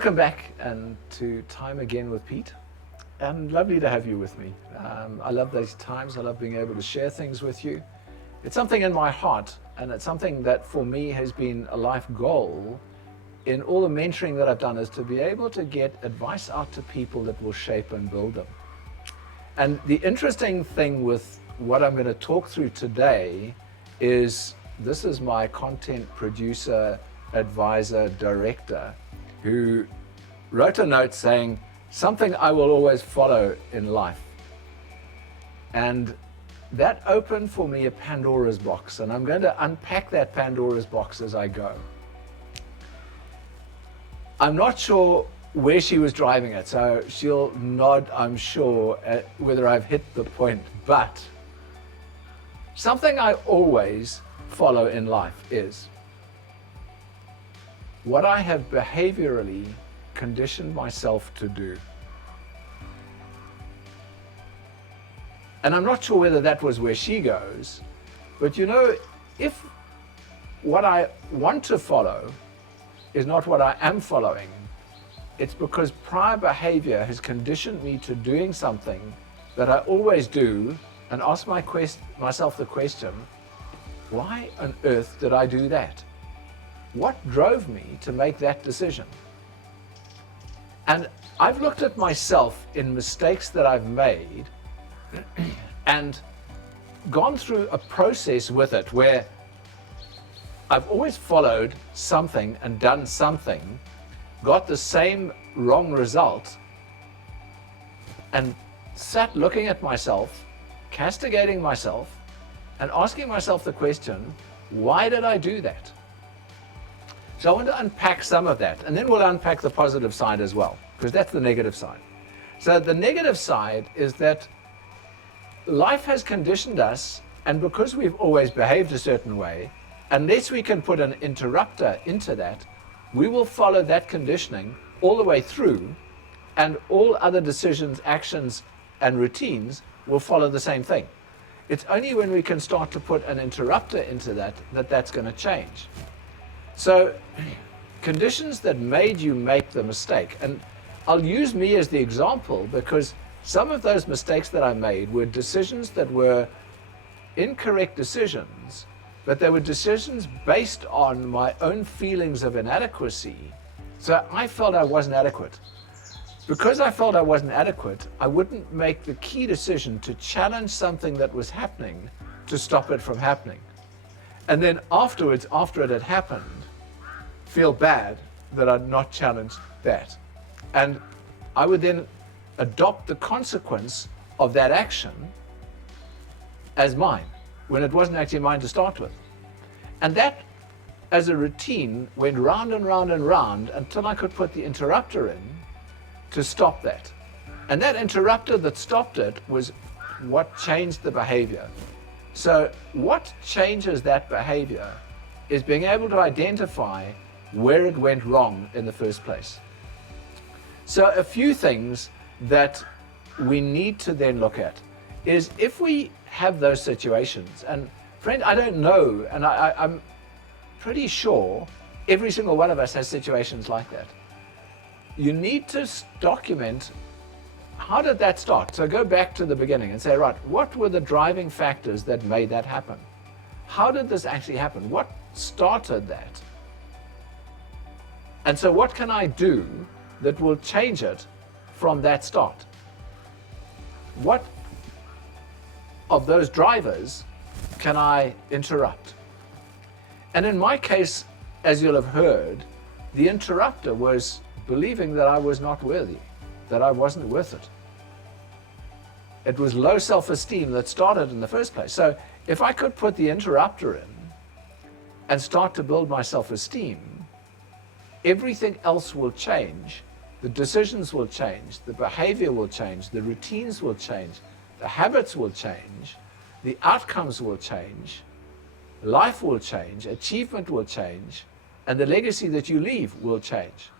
Welcome back and to Time Again with Pete. And lovely to have you with me. I love these times. I love being able to share things with you. It's something in my heart, and it's something that for me has been a life goal in all the mentoring that I've done, is to be able to get advice out to people that will shape and build them. And the interesting thing with what I'm going to talk through today is this is my content producer, advisor, director, who wrote a note saying, something I will always follow in life. And that opened for me a Pandora's box, and I'm going to unpack that Pandora's box as I go. I'm not sure where she was driving at, so she'll nod, I'm sure, at whether I've hit the point. But something I always follow in life is what I have behaviorally conditioned myself to do. And I'm not sure whether that was where she goes, but you know, if what I want to follow is not what I am following, it's because prior behavior has conditioned me to doing something that I always do, and ask myself the question, why on earth did I do that? What drove me to make that decision? And I've looked at myself in mistakes that I've made and gone through a process with it where I've always followed something and done something, got the same wrong result, and sat looking at myself, castigating myself, and asking myself the question, why did I do that? So I want to unpack some of that, and then we'll unpack the positive side as well, because that's the negative side. So the negative side is that life has conditioned us, and because we've always behaved a certain way, unless we can put an interrupter into that, we will follow that conditioning all the way through, and all other decisions, actions, and routines will follow the same thing. It's only when we can start to put an interrupter into that, that's going to change. So conditions that made you make the mistake, and I'll use me as the example because some of those mistakes that I made were decisions that were incorrect decisions, but they were decisions based on my own feelings of inadequacy. So I felt I wasn't adequate. Because I felt I wasn't adequate, I wouldn't make the key decision to challenge something that was happening to stop it from happening. And then afterwards, after it had happened, feel bad that I'd not challenged that. And I would then adopt the consequence of that action as mine, when it wasn't actually mine to start with. And that, as a routine, went round and round and round until I could put the interrupter in to stop that. And that interrupter that stopped it was what changed the behavior. So what changes that behavior is being able to identify where it went wrong in the first place. So a few things that we need to then look at is if we have those situations, and friend, I don't know, and I'm pretty sure every single one of us has situations like that. You need to document, how did that start? So go back to the beginning and say, right, what were the driving factors that made that happen? How did this actually happen? What started that? And so what can I do that will change it from that start? What of those drivers can I interrupt? And in my case, as you'll have heard, the interrupter was believing that I was not worthy, that I wasn't worth it. It was low self-esteem that started in the first place. So if I could put the interrupter in and start to build my self-esteem, everything else will change. The decisions will change, the behavior will change, the routines will change, the habits will change, the outcomes will change, life will change, achievement will change, and the legacy that you leave will change.